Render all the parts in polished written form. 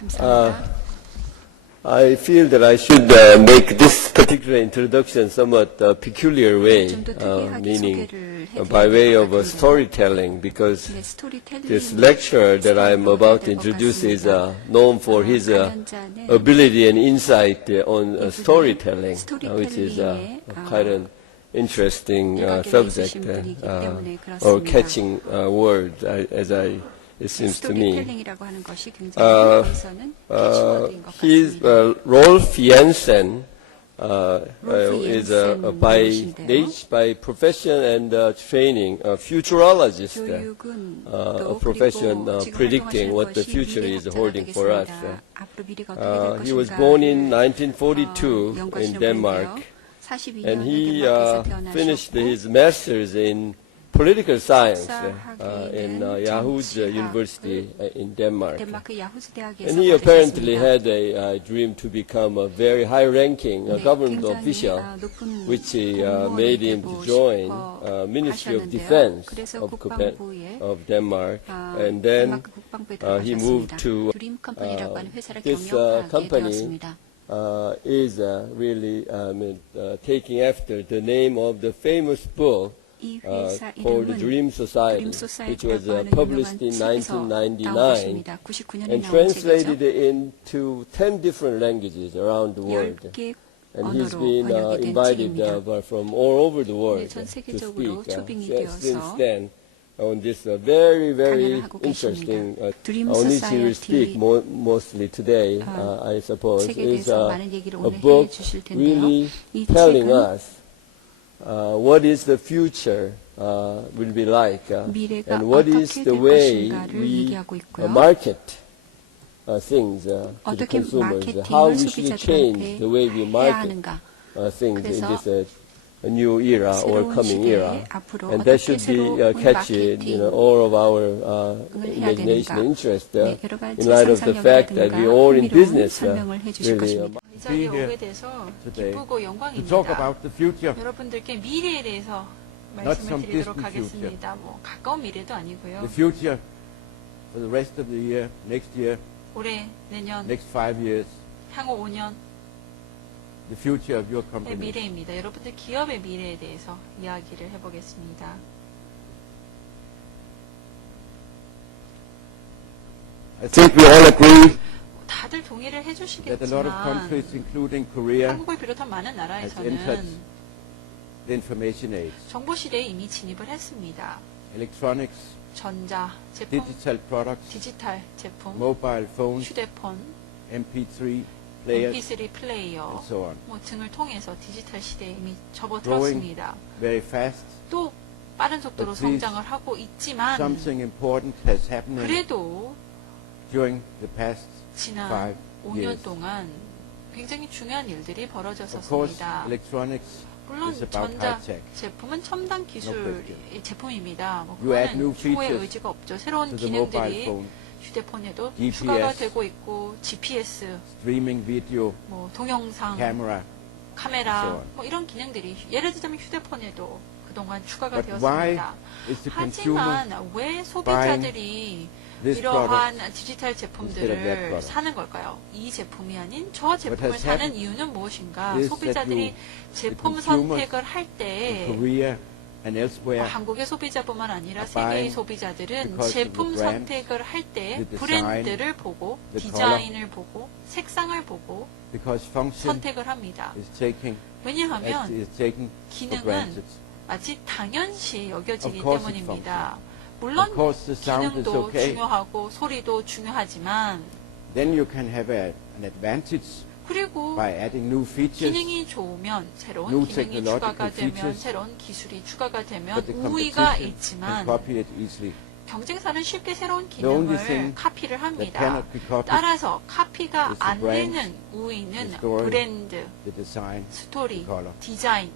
감사합니다. I feel that I should make this particular introduction somewhat peculiar way, 좀 더 특이하게 meaning 소개를 해드려야 by way 될 of 것 같은데요. storytelling, because 네, 스토리텔링 this lecturer that I'm about to introduce is known for his ability and insight on storytelling, which is quite an interesting subject or catching word, as it seems to me. 스토리텔링이라고 하는 것이 굉장히 한국에서는 캐치워드인 것 He's 같습니다. Rolf Jensen is Jensen by profession and training a futurologist, 교육은 a 또 profession 그리고 지금 predicting 활동하시는 what the 것이 future is 미래학자가 holding for us. 되겠습니다. 앞으로 미래가 어떻게 될 He was 것인가를 born in 1942 in 연구하시는 Denmark, 분인데요. 42년에 and he 덴마크에서 finished 태어나셨고 his master's in political science in 석사학위는 Aarhus 정치학, University in Denmark. 덴마크 야후스 대학에서 And he apparently 받으셨습니다. had a dream to become a very high-ranking government 굉장히 official, 높은 which 공무원이 made him 되고 to join 싶어 Ministry of 하셨는데요. Defense 그래서 of 국방부에 Denmark, and then 덴마크 국방부에 he moved 들어가셨습니다. to 드림 컴퍼니라고 하는 회사를 this 경영하게 company 되었습니다. is really taking after the name of the famous book 이 회사 called 이름은 Dream Society, 드림 which was 소사이티라고 하는 published 유명한 in 책에서 나온 1999 것입니다. 99년에 and 나온 translated 책이죠. into 10 different languages around the world. 10개 And he's 언어로 been 번역이 된 invited 책입니다. from all over the world 네, 전 to 세계적으로 speak 초빙이 since 되어서 then on this very, very 강연을 하고 interesting 계십니다. Dream on which he will Society speak mostly today, I suppose, 책에 is 대해서 많은 얘기를 a 오늘 book 해주실 텐데요. really 이 telling 책은 us what is the future will be like, 미래가 and what is 어떻게 the 될 way 것인가를 we 얘기하고 있고요. market things to the 어떻게 consumers, how 마케팅을 we should change 소비자들한테 the way we 해야 market 하는가. things in 그래서 this new era or 새로운 coming 시대에 era, 앞으로 and that 어떻게 should be 새로운 catchy, all of our 해야 imagination 되는가. and interest 네, 여러 가지 in light of the fact that we all in 상상력이라든가 business 설명을 해주실 really 것입니다. 이 자리에 오게 돼서 기쁘고 to talk 영광입니다. about the future, 여러분들께 미래에 대해서 Not 말씀을 some 드리도록 distant 하겠습니다. 뭐 가까운 미래도 아니고요. the future for the rest of the year, next year, 올해, 내년, next 5 years, 향후 5년 the future of your 의 company. 미래입니다. 여러분들 기업의 미래에 대해서 이야기를 해보겠습니다. I think we all agree 다들 동의를 that a lot of 해주시겠지만 countries, including Korea, 한국을 비롯한 많은 has entered 나라에서는 the information age. 정보 시대에 이미 진입을 했습니다. Electronics, 전자 제품, digital products, 디지털 제품, mobile phones, 휴대폰, MP3 players, MP3 플레이어 and so on. 뭐 등을 통해서 디지털 시대에 이미 Growing 접어들었습니다. very fast. 또 빠른 속도로 But please, 성장을 하고 있지만 Something important has happened 그래도 during the past 지난 5 5년 years. 동안 굉장히 중요한 일들이 Of course, 벌어졌었습니다. electronics 물론 is about 전자 high-tech. 제품은 첨단 기술의 제품입니다. 뭐 You add new 그거는 추후의 features 의지가 없죠. 새로운 to the mobile 기능들이 phone, 휴대폰에도 GPS, 추가가 되고 있고 GPS, streaming video, 뭐 동영상, camera. 카메라 so on. 뭐 이런 기능들이 예를 들자면 휴대폰에도 그동안 추가가 But why 되었습니다. is the consumer 하지만 왜 소비자들이 this 이러한 product 디지털 instead of that 제품들을 product? 사는 걸까요? 이 제품이 아닌 저 제품을 has 사는 happened 이유는 무엇인가? is that 소비자들이 you, 제품 the consumers 선택을 할 in 때 Korea and elsewhere 한국의 소비자뿐만 아니라 are 세계의 buying 소비자들은 because of 제품 the brand, 선택을 할 때 the design, 브랜드를 보고 the 디자인을 보고 색상을 보고 because function 선택을 합니다. is taken 왜냐하면 is taken for 기능은 granted. 마치 당연시 여겨지기 Of course it 때문입니다. 물론 Of course the sound is 기능도 okay. 중요하고 소리도 중요하지만 Then you can have an advantage 그리고 by adding new features. 기능이 좋으면 새로운 new 기능이 technological 추가가 되면 features. 새로운 기술이 추가가 되면 But the 우위가 competition can 있지만 copy it easily. 경쟁사는 쉽게 새로운 The only 기능을 thing 카피를 That 합니다. cannot be copied 따라서 카피가 is the 안 brand, 되는 우위는 the story, 브랜드, the design, 스토리, the color. 디자인,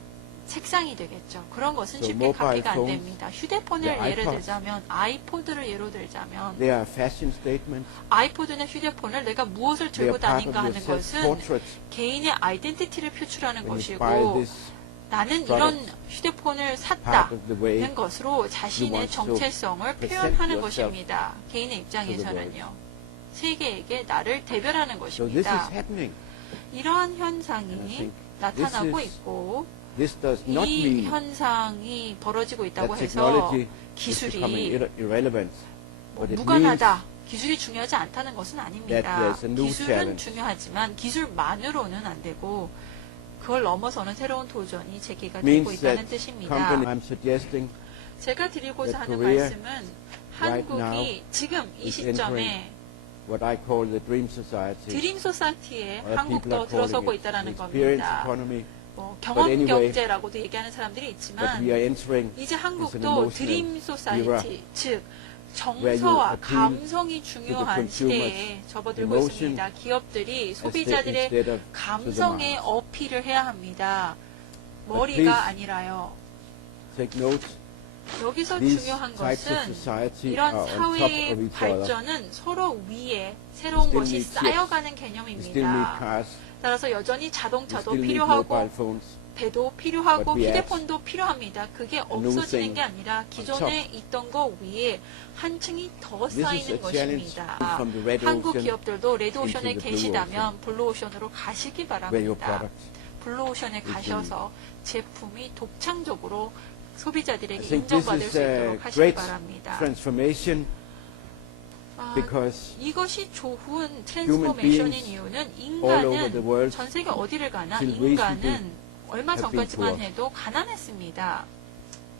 색상이 되겠죠. 그런 것은 So 쉽게 mobile 카피가 안 phones, 됩니다. 휴대폰을 the 예를 iPods, 들자면 아이포드를 예로 들자면 They are fashion statements. 아이포드나 휴대폰을 내가 무엇을 They 들고 are part of 다닌가 your 하는 것은 self-portrait. 개인의 아이덴티티를 표출하는 When you buy 것이고 this 나는 product, 이런 휴대폰을 part 샀다는 of the way 것으로 자신의 want to 정체성을 present 표현하는 yourself 것입니다. 개인의 입장에서는요. 세계에게 나를 대별하는 So this is 것입니다. happening. 이러한 I 현상이 think 나타나고 this is- 있고 This does not 이 mean 현상이 벌어지고 있다고 that 해서 technology is becoming 기술이 irrelevant. 뭐 But it means 무관하다, 기술이 중요하지 않다는 것은 아닙니다. there's a new 기술은 challenge. 중요하지만 기술만으로는 안 되고 그걸 넘어서는 새로운 도전이 제기가 되고 means 있다는 that 뜻입니다. company I'm suggesting 제가 드리고자 that 하는 Korea 말씀은 한국이 now 지금 이 is 시점에 what I call the dream society. 드림 소사이티에 Other people 한국도 are 들어서고 calling it 있다는 the experience 겁니다. economy. 뭐 But 경험 anyway, 경제라고도 얘기하는 사람들이 But 있지만 we are entering 이제 is an 한국도 emotional 드림 소사이티, era 즉 where you 정서와 appeal 감성이 중요한 consumers' 시대에 접어들고 emotion 있습니다. 기업들이 instead 소비자들의 of to the 감성에 mind. 어필을 해야 합니다. But 머리가 please 아니라요. Take note, 여기서 these 중요한 types of 것은 society 이런 are on top 사회의 of each other. 발전은 서로 위에 새로운 still 것이 need chips. 쌓여가는 We still need 개념입니다. cars, 따라서 여전히 we 자동차도 still need 필요하고 mobile phones, 배도 필요하고 But we 휴대폰도 필요합니다. 그게 new 없어지는 thing 게 아니라 기존에 있던 거 위에 한 층이 더 This is 쌓이는 a challenge 것입니다. from the red 한국 ocean 기업들도 레드오션에 into the blue 계시다면 블루오션으로 가시기 where your 바랍니다. product 블루오션에 is 가셔서 제품이 독창적으로 소비자들에게 I think this 인정받을 is 수 a 있도록 하시기 great 바랍니다. transformation 아, because 이것이 좋은 human 트랜스포메이션인 beings 이유는 all over the world 인간은 전 세계 어디를 가나 till 인간은 얼마 have been 전까지만 poor. 해도 가난했습니다.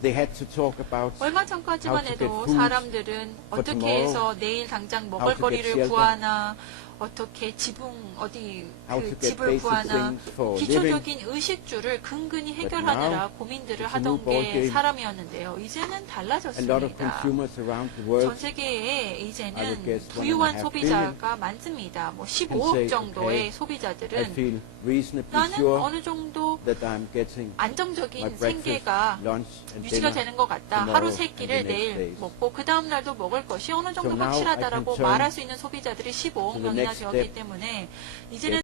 they had to talk about 얼마 전까지만 how to get 해도 food 사람들은 for 어떻게 tomorrow, 해서 내일 당장 how 먹을 to get 거리를 shelter, 구하나, 어떻게 지붕 어디 how to 그 get 집을 basic 구하나, things for living. 기초적인 의식주를 근근히 But 해결하느라 now 고민들을 it's a new 하던 ball 게 game. 사람이었는데요. 이제는 A lot of 달라졌습니다. consumers around the 전 world 세계에 I would 이제는 guess 부유한 1.5 소비자가 많습니다. 뭐 say, 15억 정도의 okay, I 소비자들은 feel reasonably 나는 sure 어느 정도 that I'm getting my 안정적인 breakfast, 생계가 lunch and 유지가 dinner. 되는 것 같다. tomorrow 하루 and 세 끼를 the next 내일 days. 먹고 그 다음 날도 먹을 것이 어느 정도 So now 확실하다라고 I can turn 말할 수 있는 소비자들이 15억 to the 명이나 next 되었기 step, 때문에 이제는